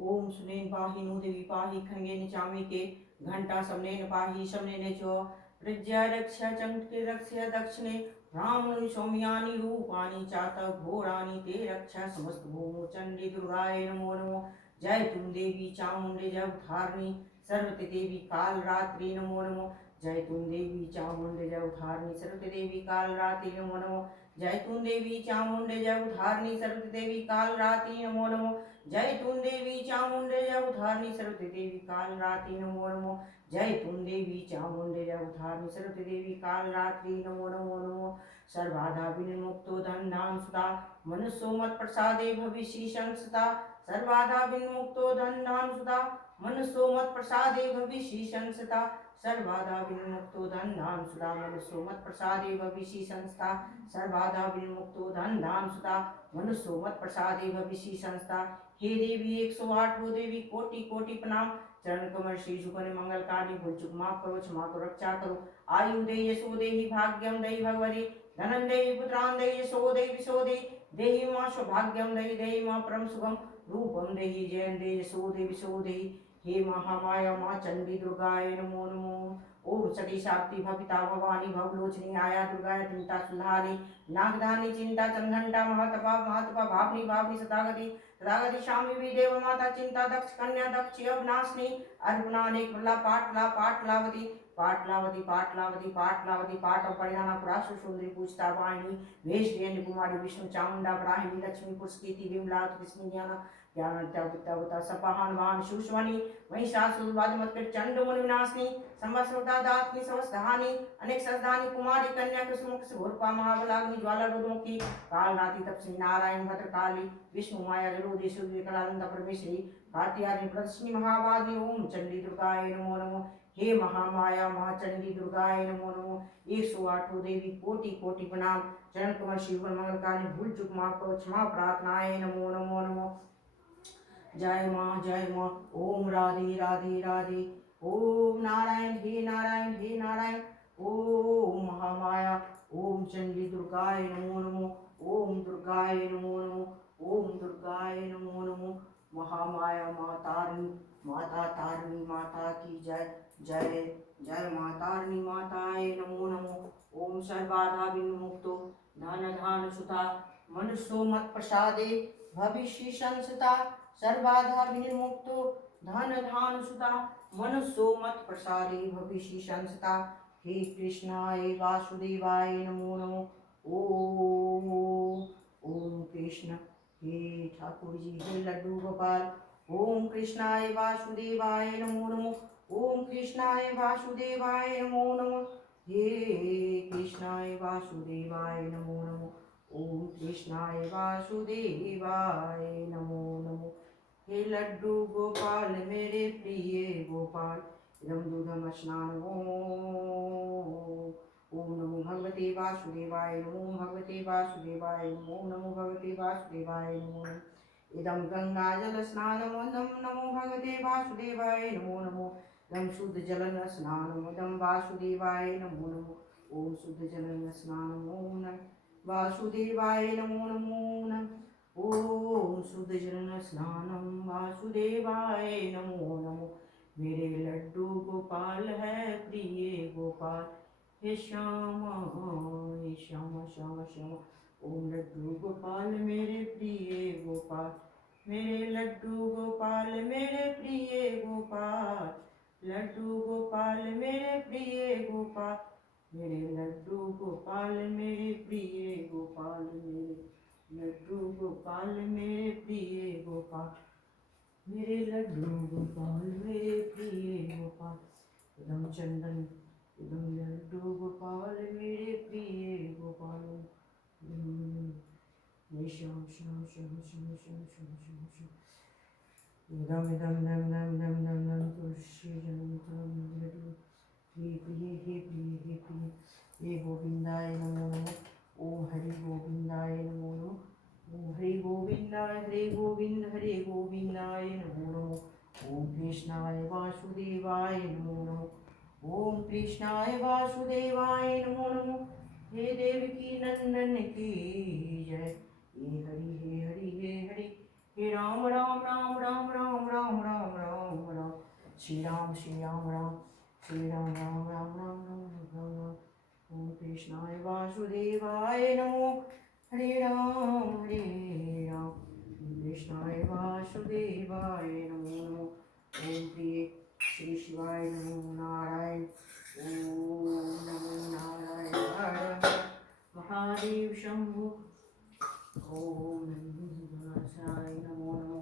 ओम सुनेन पाहि नु देवी पाहि खंगे निचामी के घंटा समनेन पाहि समनेन चो प्रज्ञा रक्षा चंके रक्षा दक्षिणे ब्राह्मण सौम्यानि रूपाणि चात घोराणि ते रक्षा समस्त भूमो चंडी दुर्गाय नमो नमो। जय तुम देवी चामुंडे जय उद्धारणी सर्वते देवी काल रात्रि नमो नमो। जय तुम देवी चामुंडे जय उद्धारणी सर्वते देवी काल रात्रि नमो नमो। जय तुम देवी चामुंडे जय उद्धारणी सर्वते देवी काल रात्रि नमो नमो। जय तुम देवी चामुंडे जय उद्धारणी सर्वते देवी काल रात्रि नमो नमो। जय तुम देवी चामुंडे जय उद्धारणी सर्वते देवी काल रात्रि नमो नमो नमो। सर्वाधा विनिर्मुक्तो धन्नाम सुता मनुष्यो मत प्रसादे भविष्य संसता। सर्वाधा विनिर्मुक्तो धन्नाम सुता मनुष्यो मत प्रसादे भविष्य संसता। सर्वाधा विनिर्मुक्तो धन्नाम सुता मनुष्यो मत प्रसादे भविष्य संस्था। सर्वाधा विनिर्मुक्तो धन्नाम सुता मनुष्यो मत प्रसादे भविष्य संस्था। हे देवी 108 हो देवी कोटि कोटि प्रणाम। चरण कमल श्री झुकने मंगल कारणी भूल चुक माफ करो क्षमा करो रक्षा करो। आयु दे यशो देहि भाग्यम दहि भगवती धनम देहि पुत्रान देहि यशो देहि विशो देहि मां सौभाग्यम देहि मां परम सुखम रूपम देहि जयं देहि यशो देहि विशो देहि। हे महामाया मां चंडी दुर्गाय नमो नमो। ओम सती शाक्ति भविता भवानी भवलोचनी आया दुर्गाय चिंता सुधारी नागधानी चिंता चंदंटा महातपा महातपा भावनी भावनी सदागति तदागति शामी भी देव माता चिंता दक्ष कन्या दक्ष अवनाशनी अर्पणानेक प्रला पाटलावती पाटलावती पाटलावती पाटलावती पाटव परिधाना पुराशु सुंदरी पूजता वाहिनी वेश देन कुमारी विष्णु चामुंडा ब्राह्मणी लक्ष्मी पुष्कीति विमला कृष्ण ज्ञान ज्ञानत्यावता सपाहन वाहन सुष्वनी महिषासुर वादमत्कृत चंड मुनि विनाशनी संवत्सरता दात्नी सवस्धानी अनेक सजधानी कुमारी कन्या कृष्णमुख से घोरपा महाबलाग्नि ज्वाला रुद्रमुखी काल राति तपस्वी नारायण भद्रकाली विष्णु माया जलोदेश्वरी कलानंद परमेश्वरी कार्तियायनी प्रदर्शनी महावादी ओम चंडी दुर्गाय नमो नमो। हे महामाया महाचंडी दुर्गाय नमो नमो। 108 देवी कोटि कोटि प्रणाम। चरण कमल शिव मंगलकाली भूल चुक माफ करो क्षमा प्रार्थनाएं नमो नमो नमो। जय माँ ओम राधे राधे राधे। ओम नारायण हे नारायण हे नारायण। ओम महामाया ओम चंडी दुर्गाय नमो नमो। ओम दुर्गाय नमो नमो। ओम दुर्गाय नमो नमो। महामाया माता तारिणी माता की जय। जय जय माता तारिणी माताय नमो नमो। ओम सर्वाधा विमुक्तो धन धान सुता मनुष्यो मत प्रसादे भविष्य संसता। सर्वाधा विनिर्मुक्तो धन धान सुता मनुष्यो मत प्रसादे भविष्य संसता। हे कृष्णाय वासुदेवाय नमो नमो। ओम कृष्ण हे ठाकुर जी हे लड्डू गोपाल। ओम कृष्णाय वासुदेवाय नमो नमो। ओम कृष्णाय वासुदेवाय नमो नमो। हे कृष्णाय वासुदेवाय नमो नमो। ओम कृष्णाय वासुदेवाय नमो नमो। हे लड्डू गोपाल मेरे प्रिय गोपाल इदं दूधम स्नान ओम नमो भगवते वासुदेवाय नमो भगवते वासुदेवाय नमो नमो भगवते वासुदेवाय नमो इदं गंगाजल स्नानम नमो भगवते वासुदेवाय नमो नमो इदं शुद्ध जल स्नानम वासुदेवाय नमो नमो। ओम शुद्ध जल स्नानम ओम वासुदेवाय नमो नमो। ओम शुद्ध जल स्नानम वासुदेवाय नमो नमो। मेरे लड्डू गोपाल है प्रिय गोपाल हे श्यामा हे श्यामा श्यामा श्यामा। ओम लड्डू गोपाल मेरे प्रिय गोपाल मेरे लड्डू गोपाल मेरे प्रिय गोपाल लड्डू गोपाल मेरे प्रिय गोपाल मेरे लड्डू गोपाल मेरे प्रिय गोपाल मेरे लड्डू गोपाल मेरे प्रिय गोपाल मेरे लड्डू गोपाल मेरे प्रिय गोपाल इदं चंदन इदं लड्डू गोपाल मेरे प्रिय गोपाल श्याम श्याम श्याम श्याम श्याम श्याम श्याम श्याम इदं इदं दं दं दं दं दं तुलसी जनं लड्डू हे प्रिय हे प्रिय हे प्रिय हे गोविंदाय नमो नमो। ओम हरि गोविंदाय नमो नमो। ओम हरि गोविंदाय हरे गोविंदाय नमो नमो। ओम कृष्णाय वासुदेवाय नमो नमो। ओम कृष्णाय वासुदेवाय नमो नमो। हे देवकी नंदन की जय। हे हरि हे हरि हे हरि हे राम राम राम राम राम राम श्री राम राम, श्री राम राम राम राम राम राम राम। ओम कृष्णाय वासुदेवाय नमो, हरे राम कृष्णाय वासुदेवाय नमो नमो। ओम प्रिय श्री शिवाय नमो नारायण, ओम नमो नारायण, हर हर महादेव शंभु। ओम नमः नमो नमो।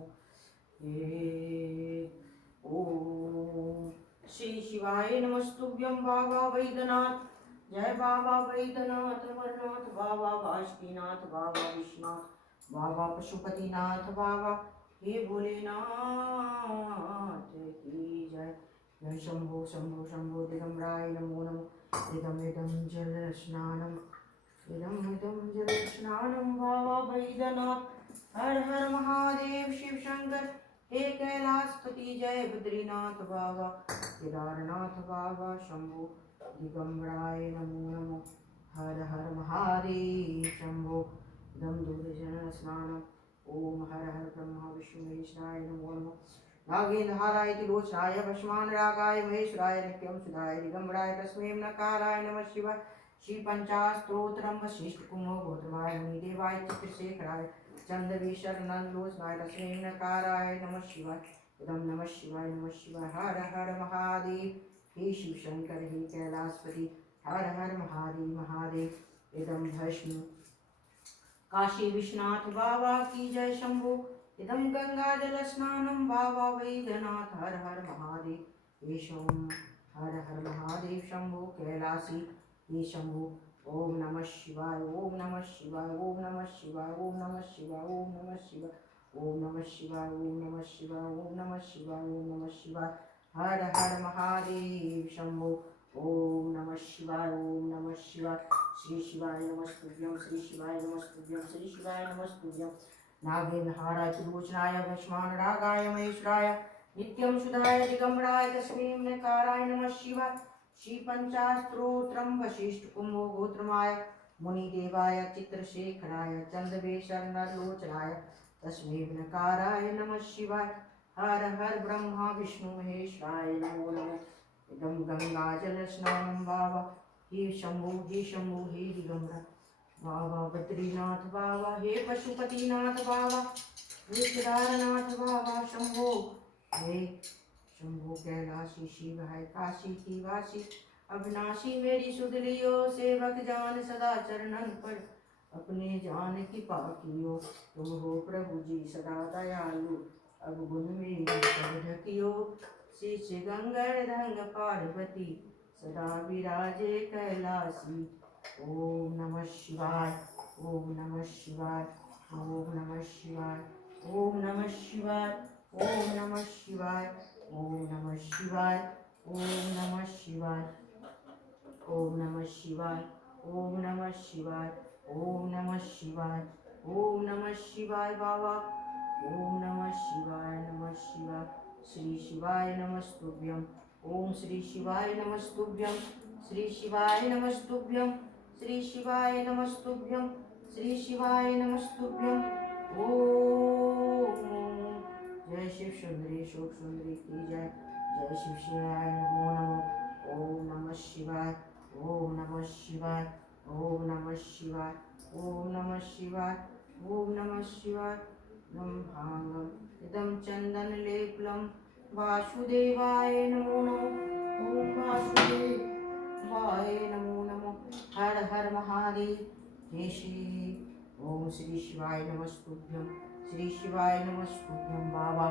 ओम श्री शिवाय नमस्तुभ्यं बाबा वैद्यनाथ। जय बाबा वैद्यनाथ, अमरनाथ बाबा, बासुकीनाथ बाबा, विश्वनाथ बाबा, पशुपतिनाथ बाबा, हे भोलेनाथ की जय। जय शंभो शंभो शंभो दिगंबराय नमो नमः। इदम इदम जल स्नानम, इदम इदम जल स्नानम बाबा वैद्यनाथ। हर हर महादेव शिव शंकर, हे कैलाशपति जय बद्रीनाथ बाबा, केदारनाथ बाबा शंभो, दिगंबराय नमो नमो। हर हर महादेव शंभो, दम दूरजन स्नानम। ओम हर हर ब्रह्मा विष्णु महेश्वराय नमो नमो। नागेन्द्रहाराय त्रिलोचनाय भस्मान रागाय महेश्वराय नित्यं सुधाय दिगंबराय तस्मै नकाराय नमः शिवाय। श्री पंचास्तोत्रम वशिष्ठ कुंभ गोत्रवाय मुनिदेवाय चित्रशेखराय चंद्रवीशर नंदलोचनाय तस्मै नकाराय नमः शिवाय। इदं नमः शिवाय नमः शिवाय। हर हर महादेव, हे शिव शंकर, हे कैलाशपति, हर हर महादेव महादेव। इदं भस्म काशी विश्वनाथ बाबा की जय शंभो, इदं गंगा जल स्नानम बाबा वैद्यनाथ। हर हर महादेव हे शंभो, हर हर महादेव शंभो कैलासी हे शंभो। ओम नमः शिवाय, ओम नमः शिवाय, ओम नमः शिवाय, ओम नमः शिवाय, ओम नमः शिवाय, ओम नमः शिवाय, ओम नमः शिवाय, ओम नमः शिवाय, ओम नमः शिवाय। हर हर महादेव शंभो। ओम नमः शिवाय, ओम नमः शिवाय। श्री शिवाय नमस्तुभ्यं, श्री शिवाय नमस्तुभ्यं, श्री शिवाय नमस्तुभ्यं। नागेन्द्रहाराय त्रिलोचनाय भस्मान रागाय महेश्वराय नित्यं सुधाय दिगंबराय तस्मै नकाराय नमः शिवाय। श्री पंचास्त्रोत्रम वशिष्ठ कुंभो गोत्रमाय मुनिदेवाय चित्रशेखराय चंद्रवेशर नरलोचनाय तस्मै नकाराय नमः शिवाय। हर हर ब्रह्मा विष्णु महेश्वराय नमो नमः। इदं गंगा जल स्नानम बाबा, हे शंभो हे शंभो हे दिगंबरा बाबा बद्रीनाथ बाबा, हे पशुपतिनाथ बाबा, हे केदारनाथ बाबा शंभो, हे शंभो कैलाशी शिव है काशी की वासी। अविनाशी मेरी सुध लियो, सेवक जान सदा चरणन पर, अपने जान की पाकियो, तुम हो प्रभु जी सदा दयालु। अब गुण मेरी सब ढकियो, शीश गंगर धंग पार्वती, सदा विराजे कैलासी। ओम नमः शिवाय, ओम नमः शिवाय, ओम नमः शिवाय, ओम नमः शिवाय, ओम नमः शिवाय, ओम नमः शिवाय, ओम नमः शिवाय, ओम नमः शिवाय, ओम नमः शिवाय, ओम नमः शिवाय, ओम नमः शिवाय बाबा, ओम नमः शिवाय नमः शिवाय। श्री शिवाय नमस्तुभ्यं, ओम श्री शिवाय नमस्तुभ्यं, श्री शिवाय नमस्तुभ्यं, श्री शिवाय नमस्तुभ्यं, श्री शिवाय नमस्तुभ्यं। ओम जय शिव सुंदरी शोक सुंदरी की जय। जय शिव शिवाय नमो नमः। ओम नमः शिवाय, ओम नमः शिवाय, ओम नमः शिवाय, ओम नमः शिवाय, ओम नमः शिवाय। नम भांगम इदं चंदन लेपलम वासुदेवाय नमो नमः। ओम वासुदेवाय नमो नमः। हर हर महादेव हे श्री। ओम श्री शिवाय नमस्तुभ्यं, श्री शिवाय नमस्तुभ्यं बाबा।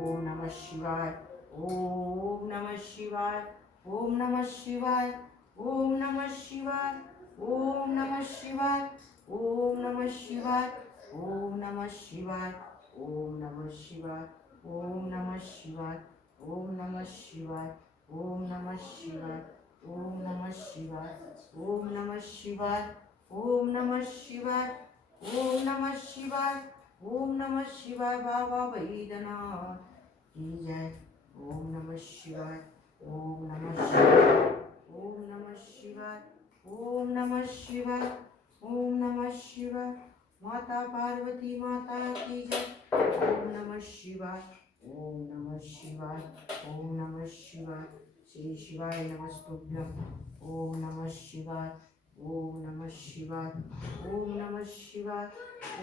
ओम नमः शिवाय, ओम नमः शिवाय, ओम नमः शिवाय, ओम नमः शिवाय, ओम नमः शिवाय, ओम नमः शिवाय, ओम नमः शिवाय, ओम नमः शिवाय, ओम नमः शिवाय, ओम नमः शिवाय, ओम नमः शिवाय, ओम नमः शिवाय, ओम नमः शिवाय, ओम नमः शिवाय, ओम नमः शिवाय, ओम नमः शिवाय बाबा वैद्यनाथ की जय। ओम नमः शिवाय, ओम नमः शिवाय, ओम नमः शिवाय, ओम नमः शिवाय, ओम नमः शिवाय। माता पार्वती माता की जय। ओम नमः शिवाय, ओम नमः शिवाय। ओम नमः शिवाय। श्री शिवाय नमस्तुभ्यं। ओम नमः शिवाय। ओम नमः शिवाय। ओम नमः शिवाय।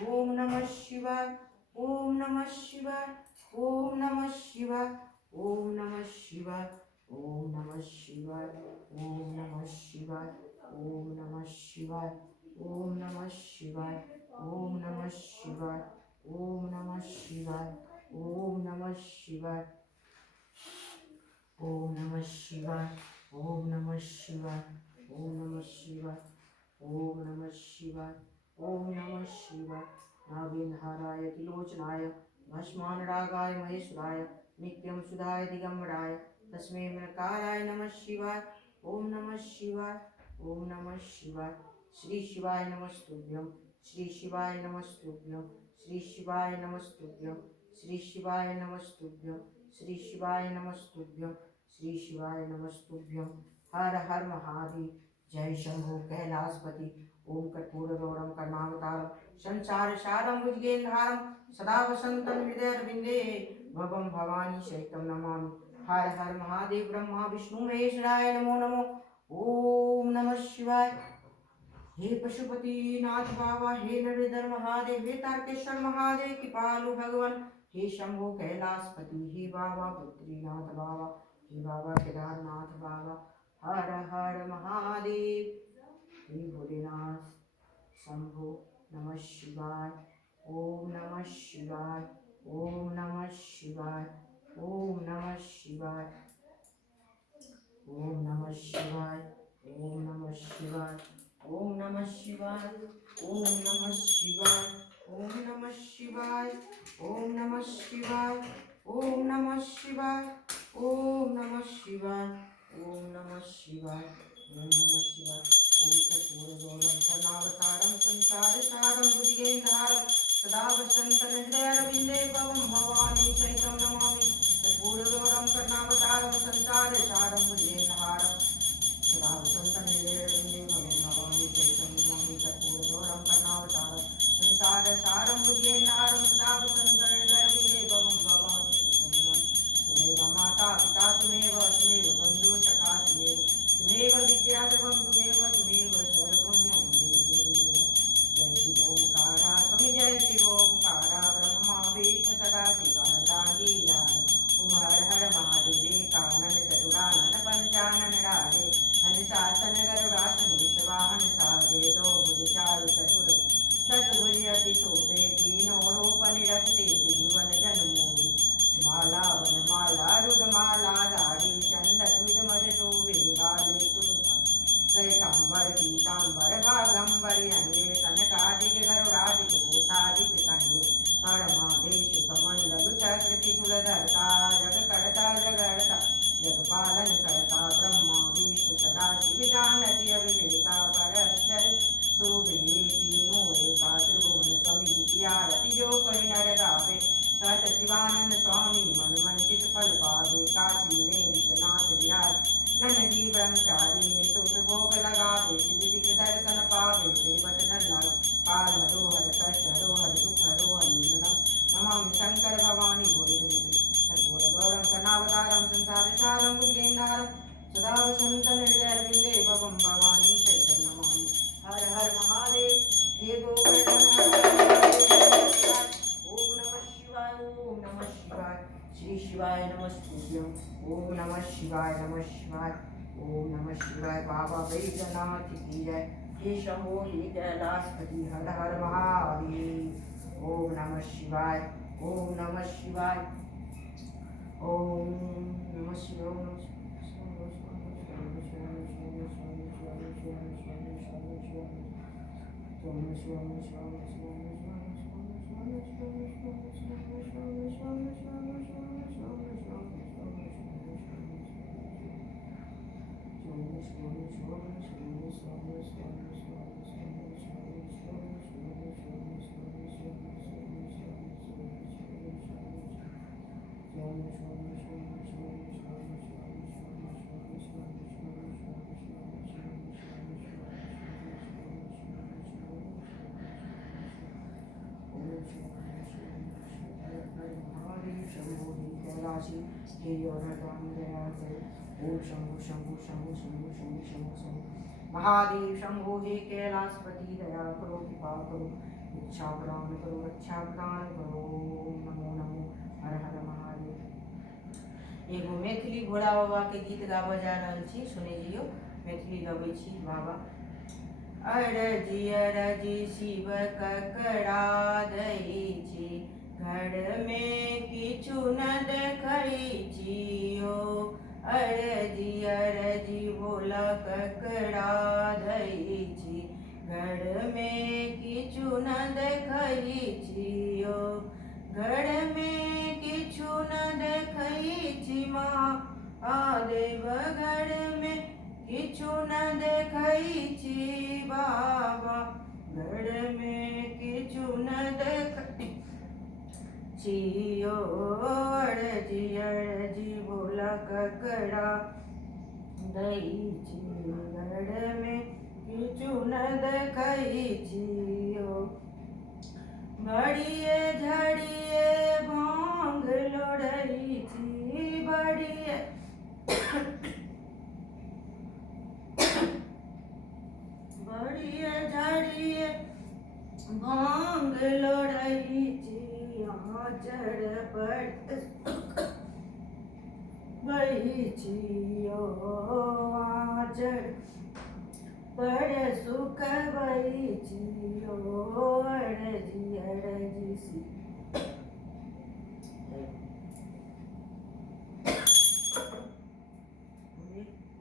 ओम नमः शिवाय। ओम नमः शिवाय। ओम नमः शिवाय। ओम नमः शिवाय। ओम नमः शिवाय। ओम नमः शिवाय। ओम नमः शिवाय। ओम नमः शिवाय। ओम नमः शिवाय। ओम नमः शिवाय। ओम नमः शिवाय। ओम नमः शिवाय। ओम नमः शिवाय। ओम नमः शिवाय। ओम नमः शिवाय। ओम नमः शिवाय। नाभिन्हाराय त्रिलोचनाय भस्मानुरागाय महेश्वराय नित्यं सुधाय दिगंबराय तस्मै मृकाराय नमः शिवाय। ओम नमः शिवाय। ओम नमः शिवाय। श्री शिवाय नमस्तुभ्यं। श्री शिवाय नमस्तुभ्यं। श्री शिवाय नमस्तुभ्यं। श्री शिवाय नमस्तुभ्यं। श्री शिवाय नमस्तुभ्यं। श्री शिवाय नमस्तुभ्यं। हर हर महादेव। जय शंभो कैलासपति। ओम कर्पूरगौरम करुणावतारम संसार सारम भुजगेंद्रहारम सदा वसंतं हृदयरविंदे भवम भवानी शैतम नमामि। हर हर महादेव। ब्रह्मा विष्णु महेश्वराय नमो नमो। ओम नमः शिवाय। हे पशुपति नाथ बाबा, हे नरेंद्र महादेव, हे तारकेश्वर महादेव कृपालु भगवान, हे शंभो कैलासपति, हे बाबा बद्रीनाथ बाबा, हे बाबा केदारनाथ बाबा, हर हर महादेव। हे भोलेनाथ शंभो नमः शिवाय। ओम नमः शिवाय। ओम नमः शिवाय। ओम नमः शिवाय। ओम नमः शिवाय। ओम नमः शिवाय। ओम नमः शिवाय। ओम नमः शिवाय। ओम नमः शिवाय। ओम नमः शिवाय। ओम नमः शिवाय। ओम नमः शिवाय। ओम नमः शिवाय। ओम नमः शिवाय। ओम कर्पूरगौरम करुणावतारम संसार सारम भुजगेंद्रहारम सदा वसंतं हृदयरविंदे भवं भवानी सहितं नमामि। कर्पूरगौरम करुणावतारम संसार सारम भुजगेंद्रहारम सदा वसंतं हृदयरविंदे भवं भवानी सहितं नमामि। कर्पूरगौरम करुणावतारम संसार सारम भुजगेंद्रहारम सदा वसंतं हृदयरविंदे भवं भवानी सहितं नमामि। त्वमेव माता पिता त्वमेव त्वमेव बन्धुः सखा त्वमेव विद्या सर्वं त्वमेव सर्वं मम देव। जय शिव ओंकारा स्वामी जय शिव ओंकारा ब्रह्मा विष्णु सदा शिवा रागीरा। ओम हर हर महादेव कानन चतुरानन पंचानन राधे हन शासन गरुड़ासन विश्वाहन साधे दो भुज चारु चतुर दस भुज अति शोभे तीनों रूप निरखते त्रिभुवन जन मोहि माला वनमाला रुद्रमाला धारी चंदन विधमर शोभे बाले सुरता दैतांबर पीतांबर बागंबर अंगे कनकादिक गरुड़ादिक भूतादिक संगे परमादेश कमंडलु चक्र त्रिशूलधरता जग करता जगरता जगपालन करता ब्रह्मा विष्णु सदा शिव जानति अविवेका परस्पर शोभे तीनों एका त्रिभुवन स्वामी की आरती जो कोई नर गावे कहत शिवानंद स्वामी मन मंचित फल पावे काशी ने विश्वनाथ विराज नन्ही ब्रह्मचारी नितुट भोग लगावे सिद्धि सिख दर्शन पावे सेवट नर लाल काल हरो हर कष्ट हरो हर दुख हरो हर नीलम नमामि शंकर भवानी भोले कर्पूर गौरम करुणावतारम संसार सारम भुजगेंद्रहारम सदा वसंतं हृदयरविंदे भवं भवानी सहितं नमामि। हर हर महादेव। हे ओम नमः शिवाय। ओम नमः शिवाय। श्री शिवाय नमस्तुभ्यं। ओम नमः शिवाय। नमः शिवाय। ओम नमः शिवाय। बाबा बैद्यनाथ की जय। हे शंभो हे कैलासपति हर हर महादेव। ओम नमः शिवाय। ओम नमः शिवाय। ओम नमः शिवाय। राशि हे और हरदान दया करे। ओम शंभु शंभु शंभु शंभु शंभु शंभु शंभु महादेव शंभो हे कैलाशपति दया करो कृपा करो इच्छा प्रदान करो रक्षा प्रदान करो। नमो नमो हर हर महादेव। एगो मैथिली भोला बाबा के गीत गाबऽ जा रहल छी, सुने जियो। मैथिली गबै छी बाबा। अरजी शिव ककरा दै छी, घर में किछु न देखै छियो। अरजी भोला ककरा दै छी, घर में किछु न देखै छियो। घर में किछु न देखै छी महादेव, घर में किछु न देखै छी बाबा। घर में किछु न देखै छियो। अरजी भोला ककरा दै छी, घर में किछु न देखै छियो। बड़िए झड़िए भांग लोढ़ै छी, बड़िए बड़िए झड़िए भांग लोढ़ै छी, आँचर पर बही छियो। आँचर पर सुख बही छियो। अरजी सी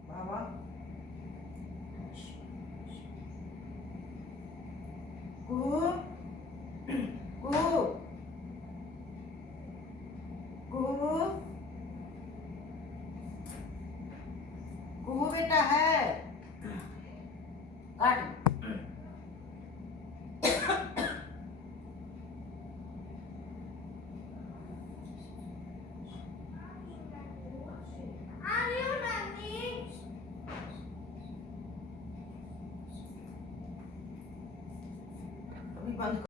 बाबा। कुहू कुहू कुहू कुहू बेटा है काट। अभी बंद